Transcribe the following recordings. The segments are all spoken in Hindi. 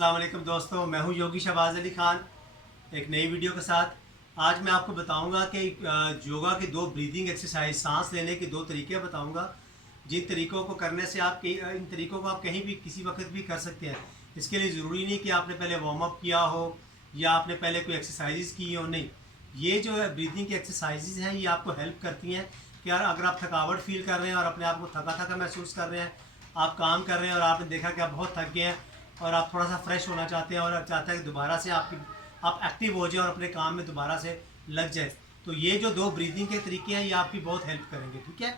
अस्सलाम वालेकुम दोस्तों, मैं हूं योगी शहबाज अली ख़ान एक नई वीडियो के साथ। आज मैं आपको बताऊंगा कि योगा की दो ब्रीदिंग एक्सरसाइज, सांस लेने के दो तरीके बताऊंगा, जिन तरीकों को करने से आप इन तरीकों को आप कहीं भी किसी वक्त भी कर सकते हैं। इसके लिए ज़रूरी नहीं कि आपने पहले वार्म अप किया हो या आपने पहले कोई एक्सरसाइज की हो, नहीं। ये जो है ब्रीदिंग की एक्सरसाइजेज हैं, ये आपको हेल्प करती हैं कि यार अगर आप थकावट फील कर रहे हैं और अपने आप को थका थका महसूस कर रहे हैं, आप काम कर रहे हैं और आपने देखा कि आप बहुत थक गए हैं और आप थोड़ा सा फ्रेश होना चाहते हैं और आप चाहते हैं कि दोबारा से आप एक्टिव हो जाए और अपने काम में दोबारा से लग जाए, तो ये जो दो ब्रीदिंग के तरीके हैं ये आपकी बहुत हेल्प करेंगे। ठीक है,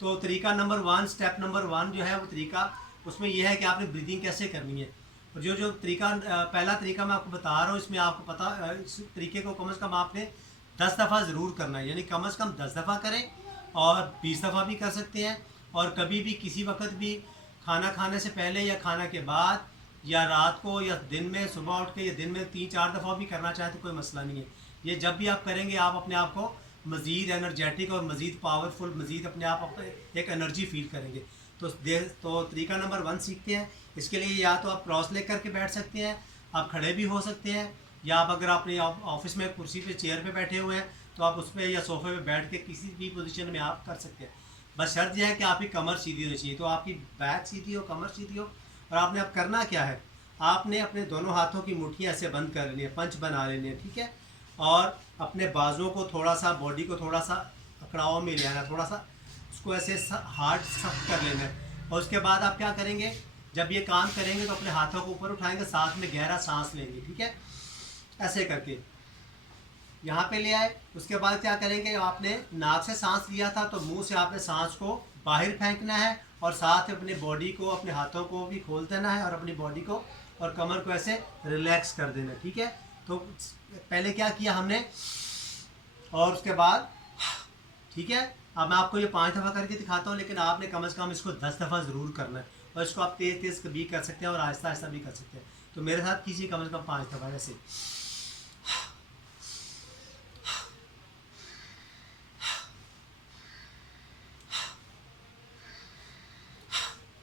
तो तरीका नंबर 1, स्टेप नंबर 1 जो है वो तरीका, उसमें यह है कि आपने ब्रीदिंग कैसे करनी है। और जो तरीका पहला तरीका मैं आपको बता रहा हूँ, इसमें आपको पता इस तरीके को कम से कम आपने 10 दफ़ा ज़रूर करना है, यानी कम से कम 10 दफ़ा करें और 20 दफ़ा भी कर सकते हैं। और कभी भी किसी वक्त भी खाना खाने से पहले या खाना के बाद या रात को या दिन में सुबह उठ के या दिन में 3-4 दफ़ा भी करना चाहें तो कोई मसला नहीं है। ये जब भी आप करेंगे आप अपने आप को मज़ीद एनर्जेटिक और मज़ीद पावरफुल, मज़ीद अपने आप एक एनर्जी फील करेंगे। तो तरीका नंबर 1 सीखते हैं। इसके लिए या तो आप क्रॉस लेग करके बैठ सकते हैं, आप खड़े भी हो सकते हैं, या आप अगर अपने ऑफिस में कुर्सी पे चेयर पे बैठे हुए हैं तो आप उस पर या सोफे पे बैठ के किसी भी पोजीशन में आप कर सकते हैं। बस शर्त यह है कि आपकी कमर सीधी होनी चाहिए, तो आपकी बैक सीधी हो, कमर सीधी हो। और आपने अब करना क्या है, आपने अपने दोनों हाथों की मुट्ठियाँ ऐसे बंद कर लेनी है, पंच बना लेनी है। ठीक है, और अपने बाजुओं को थोड़ा सा, बॉडी को थोड़ा सा अकड़ाव में ले आना, थोड़ा सा उसको ऐसे हार्ड सख्त कर लेना है। और उसके बाद आप क्या करेंगे, जब ये काम करेंगे तो अपने हाथों को ऊपर उठाएंगे, साथ में गहरा सांस लेंगे। ठीक है, ऐसे करके यहाँ पे ले आए। उसके बाद क्या करेंगे, आपने नाक से सांस लिया था तो मुंह से आपने सांस को बाहर फेंकना है और साथ में अपनी बॉडी को, अपने हाथों को भी खोल देना है और अपनी बॉडी को और कमर को ऐसे रिलैक्स कर देना। ठीक है, तो पहले क्या किया हमने और उसके बाद, ठीक है, अब मैं आपको ये 5 दफ़ा करके दिखाता हूँ, लेकिन आपने कम से कम इसको 10 दफ़ा ज़रूर करना है। और इसको आप तेज़ तेज़ भी कर सकते हैं और आहिस्ता आहिस्ता भी कर सकते हैं। तो मेरे साथ कीजिए कम से कम 5 दफ़ा ऐसे।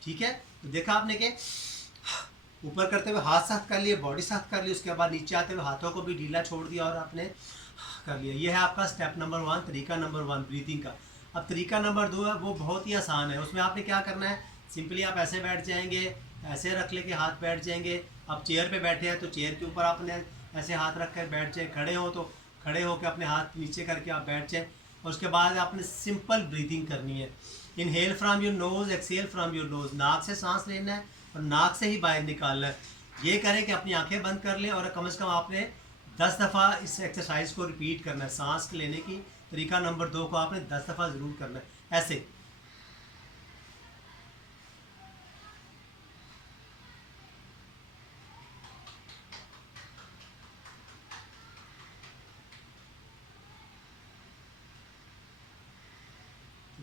ठीक है, तो देखा आपने कि ऊपर करते हुए हाथ सख्त कर लिए, बॉडी सख्त कर ली, उसके बाद नीचे आते हुए हाथों को भी ढीला छोड़ दिया और आपने कर लिया। ये है आपका स्टेप नंबर 1, तरीका नंबर 1 ब्रीथिंग का। अब तरीका नंबर 2 है, वो बहुत ही आसान है। उसमें आपने क्या करना है, सिंपली आप ऐसे बैठ जाएंगे, ऐसे रख लेके हाथ बैठ जाएंगे। आप चेयर पे बैठे हैं तो चेयर के ऊपर आपने ऐसे हाथ रख कर बैठ जाए, खड़े हो तो खड़े होकर अपने हाथ नीचे करके आप बैठ जाए। और उसके बाद आपने सिंपल ब्रीदिंग करनी है। Inhale from your nose, exhale from your nose. नाक से सांस लेना है और नाक से ही बाहर निकालना है। ये करें कि अपनी आंखें बंद कर लें और कम से कम आपने 10 दफ़ा इस एक्सरसाइज को रिपीट करना है। सांस लेने की तरीका नंबर 2 को आपने 10 दफ़ा ज़रूर करना है, ऐसे।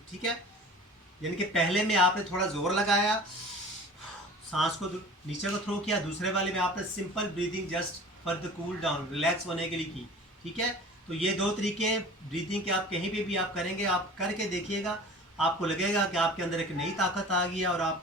ठीक है, यानी कि पहले में आपने थोड़ा ज़ोर लगाया, सांस को नीचे को थ्रो किया, दूसरे वाले में आपने simple breathing just for the cool down, relax होने के लिए की। ठीक है, तो ये दो तरीके ब्रीदिंग के आप कहीं पे भी आप करेंगे, आप करके देखिएगा, आपको लगेगा कि आपके अंदर एक नई ताकत आ गई है और आप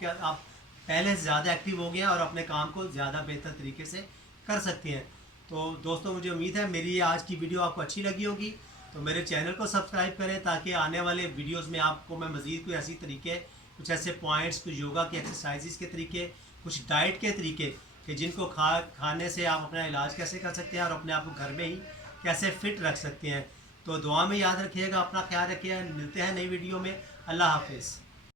पहले से ज़्यादा एक्टिव हो गए हैं और अपने काम को ज़्यादा बेहतर तरीके से कर सकते हैं। तो दोस्तों, मुझे उम्मीद है मेरी आज की वीडियो आपको अच्छी लगी होगी, तो मेरे चैनल को सब्सक्राइब करें ताकि आने वाले वीडियोस में आपको मैं मज़ीद कोई ऐसी तरीके, कुछ ऐसे पॉइंट्स, कुछ योगा के एक्सरसाइजेस के तरीके, कुछ डाइट के तरीके कि जिनको खाने से आप अपना इलाज कैसे कर सकते हैं और अपने आप को घर में ही कैसे फ़िट रख सकते हैं। तो दुआ में याद रखिएगा, अपना ख्याल रखिएगा। मिलते हैं नई वीडियो में। अल्लाह हाफिज़।